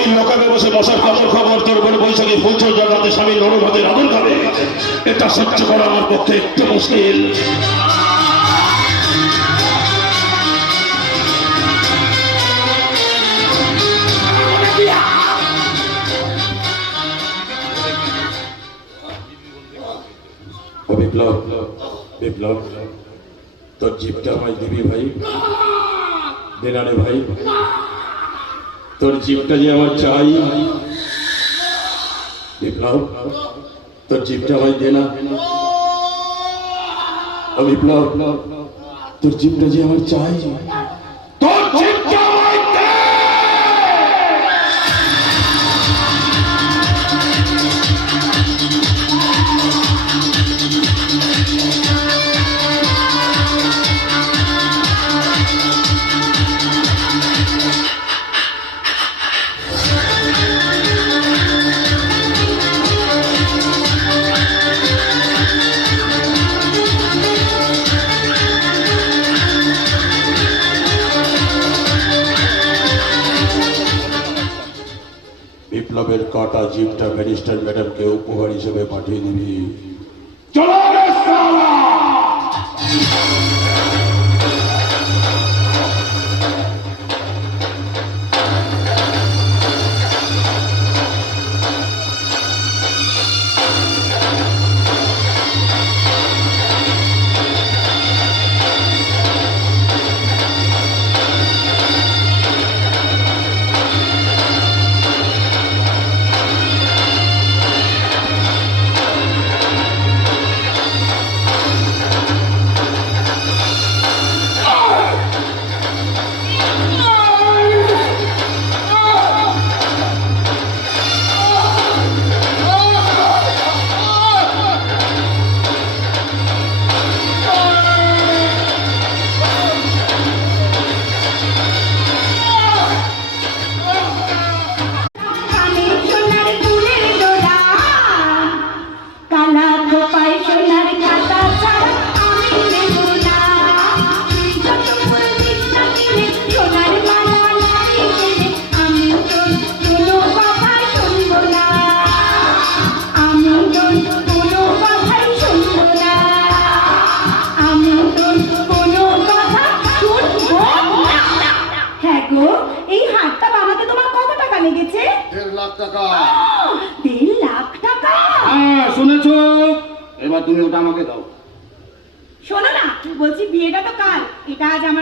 গভীর লোকালে বসে মশার খবর খবর তোর বলে বৈশাখী ফুলছর জগতে স্বামী নরভাদের আদর খাবে, এটা সহ্য করা আমার পক্ষে একটু মুশকিল। বিপ্লব, বিপ্লব, তোর জিপটা আমায় দিবি ভাই, দেনারে ভাই, তোর জিপটা যে আমার চাই। বিপ্লব, তোর জিপটা আমায় দেনা। বিপ্লব, তোর জিপটা যে আমার চাই, তোর জিপটা আমায় দে। বিপ্লবের কাটা জিপটা ব্যারিস্টার ম্যাডামকে উপহার হিসেবে পাঠিয়ে দিবি। চলো রে শালা! এই হাতটা বানাতে তোমার কত টাকা লেগেছে? 1.5 লাখ টাকা। 1.5 লাখ টাকা? হ্যাঁ শুনেছো, এবার তুমি ওটা আমাকে দাও। শোনো না, বলছি বিয়েটা তো কাল, এটা আজ আমার